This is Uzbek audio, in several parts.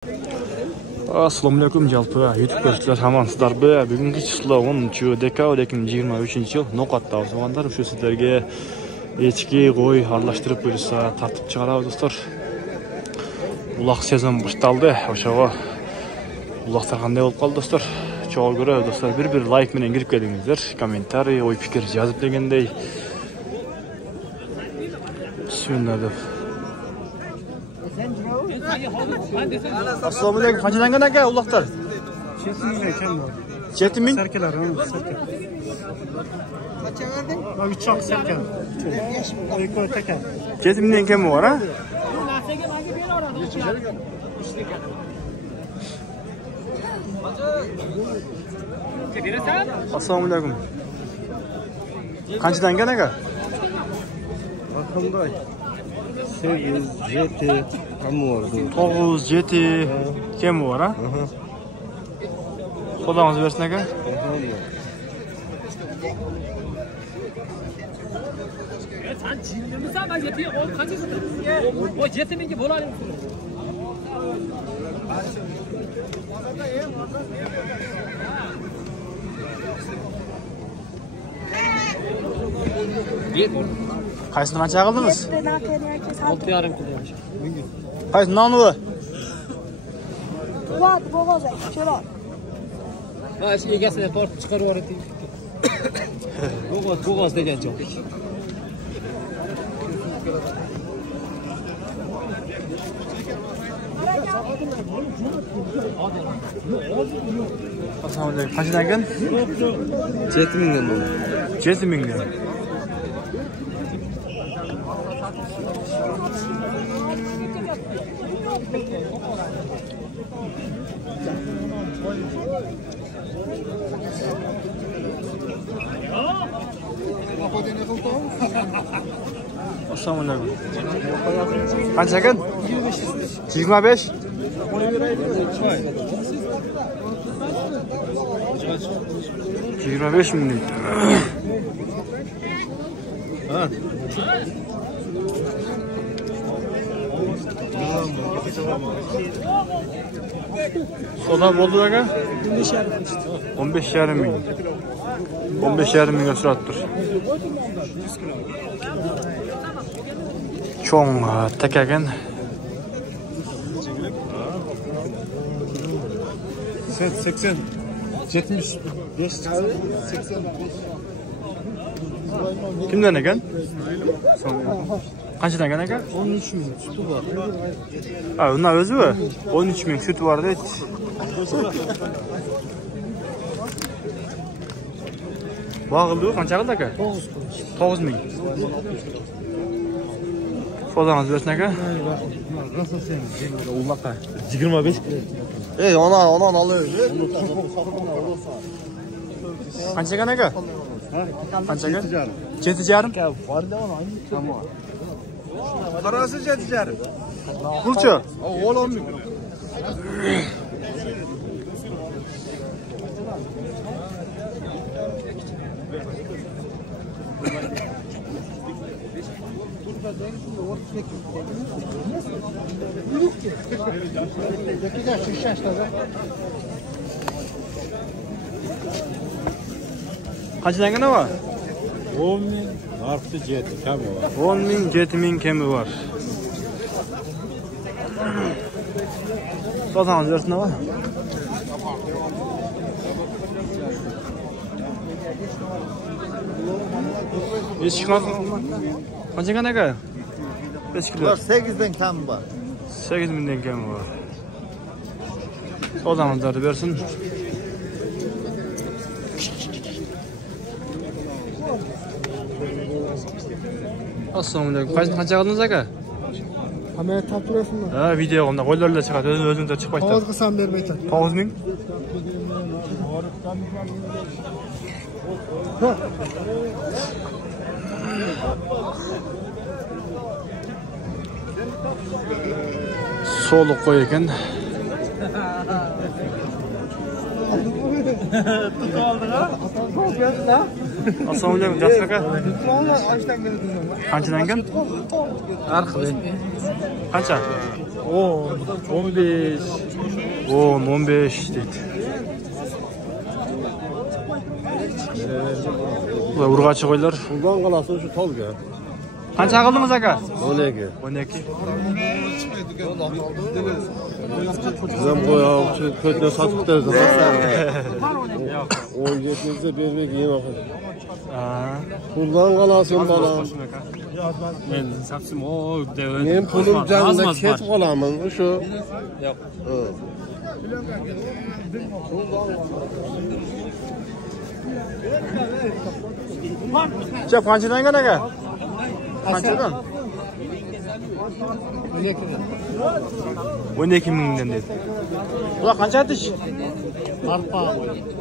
Assalomu alaykum жалпы YouTube көрүүчүлөр, амансыздарбы? Бүгүнкү число 10-декабрь 2023-yıl Noqat'ta oğlanlar şu sizlerge echki, qo'y aralashtirib bölüsa tartib chiqaramiz dostlar. Ulaq sezon boshlandi. O'shaga ulaqlar qanday bo'lib qoldi dostlar? Çoğu göre dostlar bir like bilen girip geldingizler. Kommentariy, oy fikir yazıp degендей. Bismillah deb. Assalomu alaykum. Qanchadan gana aka ulaqlar? 7000 ekan bu. 7000? Serkeler, serke. Qancha verding? 3 oq serke. Eko taka. 7000 dan kam var ha? Assalomu alaykum. Qanchadan gana aka? Raqamda 8, 7 kam var. 9, 7 kam var ha? Xudoingiz bersin aka. Sen Çinli misin? Ben yetiye 10 kaçısın? O 7000'e bolayım. Qaysini qancha qildingiz? 6,5 kiloymuş. Qaysi noni bu? Vat, bo'g'oz aka, cho'loq. Ha, shu egasini tortib chiqarib yubordi. Bo'g'oz degan joy. Assalomu alaykum. Qanchadan ekan? 7000 dan bu. 7000 dan. Assalomu alaykum. Qancha ekan? 25. 25 ming. Ha. Soda bo'ldi aka? 15,5 ming. 15,5 mingga so'ratdir. Cho'ng takagan. 80, 75, 85. Kimdan ekan? Qanchadan ekan aka? 13 ming sütü var. Ha, undan o'zi mi? 13 ming sütü var deydi. Bağıldı mı? Qancha qildi aka? 9 ming. Fodangiz bersin aka. Ullaqa 25 kilo. Ona alıyor. Qancha ekan aka? Qancha ekan? 7,5. Tamam. Parası 7,5. Pulchi? 10 ming. Qanchadan gana var? 10 ming artı 7 kami var. 10 ming, 7 ming kemi var. Sotangiz bersin ama. Eski nasıl? Qancha gana aka? 5 kilo. 8'den kam var. 8 mingdan kemi var. Sotangizni bersin. Assalomu alaykum. Qancha qildingiz aka? Hamma toptirasizmi? Ha, videomda qo'llarlar chiqadi, o'zimda chiqmaydi. 9 qilsam bermaysan. 9 ming. So'liq qo'y ekan. Assalomu alaykum, Jasur aka. Qanchadan ekan? Har xil. Qancha? 10, 15, 10-15 deydi. Bu urgaçı koylar. Bundan kalası şu tolga. Qancha qildingiz aka? 12. 12. Bizem koyalım, kötüne satıp da yazalım. 17'de vermek iyi bakın. Puldan kalasın bana. Men sapsim o devlet. Men pulum canında ketip kalamın şu. Yok. Çap qanchadan ekan aka? Qanchadan? 12 mingdan dedi. Bular qancha etish? Arpa.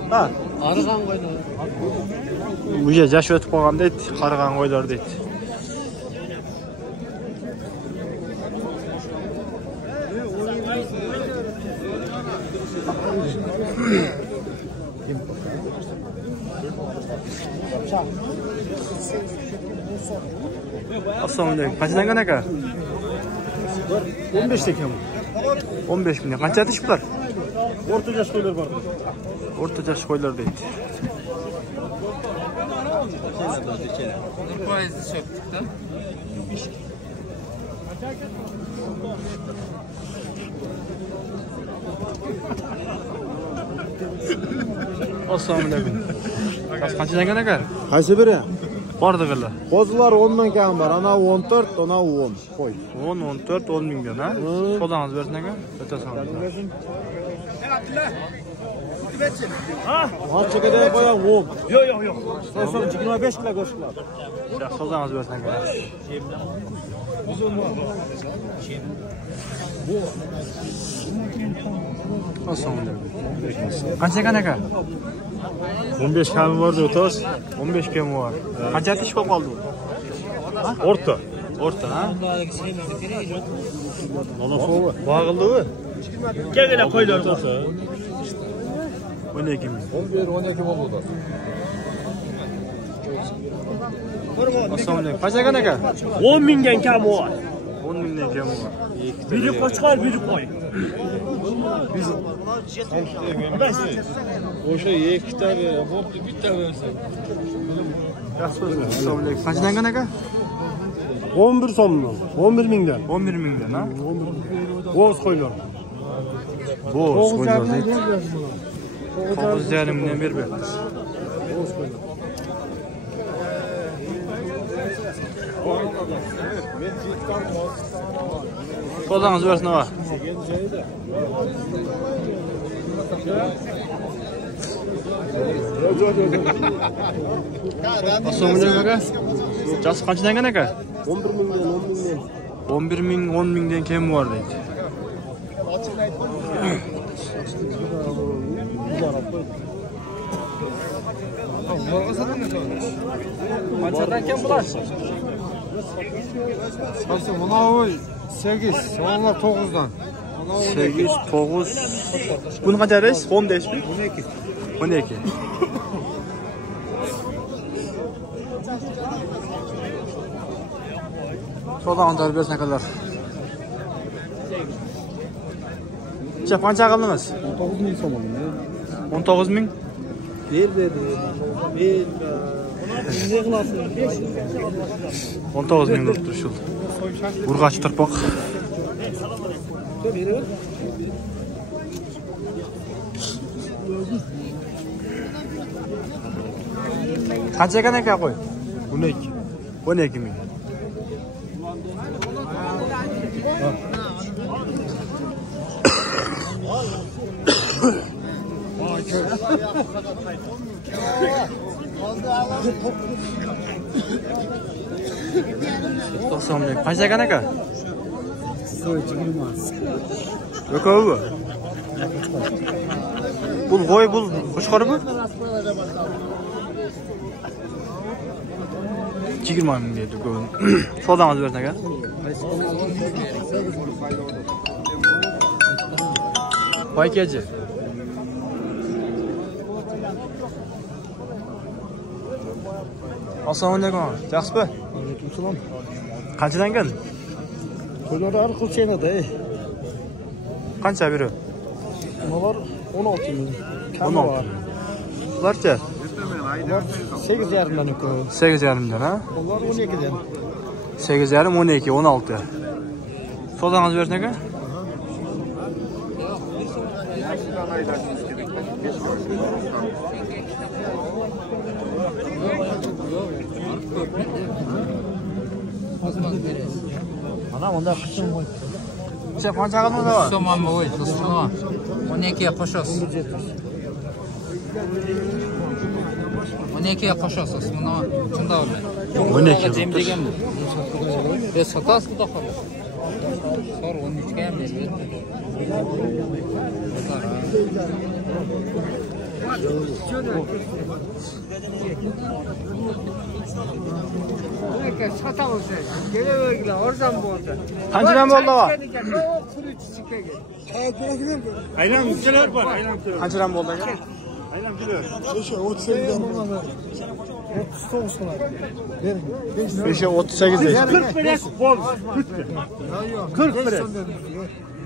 Ha, Arıgan koydu. bu yer yaş o'tib qolgan deydi, qarigan qo'ylar deydi. Assalomu alaykum. Qanchadan ekan aka? 15 tekem. 15 ming. Qancha etish bular? Orta yaş koylar var. O'rta yosh qo'ylar deydi. Foizni söktük-da. Assalomu alaykum. Qanchadan ekan aka? Qaysi biri? Bordiqlar. Qo'zilar 10 ming kam var. Ana 14, ana 10. Qo'y. 10 mingdan ha? Sodangiz bersin aka. O'tasan. Qancha kadar qo'yam 10. Yok. So'sam 25 kilo go'shtlar. Sodangiz bersin aka. Assalomu alaykum. Qancha ekan aka? 15 kam var o'tas. 15 kemi var. Qancha etish bo'lib qoldi bu? Orta. O'rta ha? Mana so'vi. Bağıldığı. Gel koylar da. 12 ming. 11-12 bo'ldi. Assalomu alaykum. Qancha ekan aka? 10 mingdan kam var. 10 mingdan kemi var. Biri qo'chqor, biri qo'y. O'sha 2 ta bo'pti, bitta bersin. Yaxshi bo'lsin. Assalomu alaykum. Qanchadan ekan aka? 11 so'mdan. 11 mingdan. 11 mingdan ha? Bo'z qo'ylar. Bo'z qo'ylar deydi. 9,5 mingdan beribdi. Sodangiz bersin va. Assalomu alaykum aka. Jasi qanchadan ekan aka? 11 mingdan, 10 mingdan. 11 ming, 10 mingdan kemi bor deydi. Qanchadan kam bular? Qaysi mana 8, onlar 9'dan. 8, 9. Buni qancha reis? 10 deyishmi? 12. Sodan tarbiyasına kadar. Çap qancha qildingiz? 9 ming so'm oldim. 19 ming. Ber dedi. Men ne qilasın? 19 ming turibdi shu. Urg'ach turpoq. Qancha ekan aka qo'y? 12. 12 ming. Assalomu alaykum. Qancha ekan aka? Yo'q bu. Bul qo'y, bul qo'shqormi? 20 ming deydi ko'n. Sodangiz bersin aka. Paykachi. Assalomu alaykum. Yaxshimi? Aleykümselam. Qanchadan ekan? Qo'ylar qilchaydi. Qancha biri? Bunlar 16 bin. 16. Bunlarca? 8,5'dan yukarı. 8,5'dan ha? Bunlar 12'den. 8,5, 12, 16. Sozanız versin aka? Ana onda kışın koy. Sen qanchaqani da var? So'm olma, 12'ye qo'shasiz. 12'ye qo'shasiz. Buni shunda olmaydi. 12 Jem degan bu. Biz sotasiz xudo xohlasa. Sor 13 ga ham beradi. Satamiz. Kelavergilar, arzon bo'ldi. Qanchadan bo'ldi o? Aylanmalar bor, aylanmalar. Qanchadan bo'ldi aka? Aylanmalar. 38'dan 39 so'm. Bering. 5'e 38 de. 40 beres bo'ldi. 40 beres.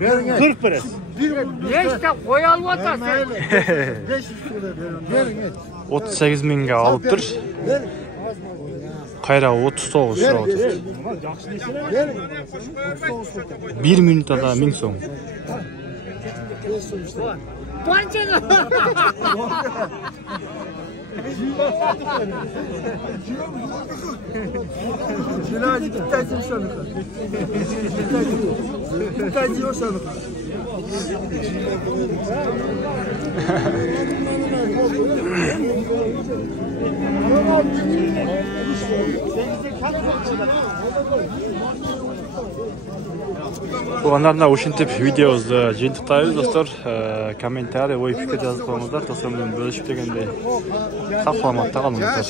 Bering. 40 beres. 5 ta qo'ya olmasan. 500 kilo bering. 38 mingga olibdir. Qayra 39 so'm. 1 minutda 1000 so'm. Bulardan ушинтип видеобузду жыйынтыктайбыз достор. Комментарий, ой пикир жазып коюңуздар. Достор менен бөлүшүп дегендей. Сак саламатта калыңыздар.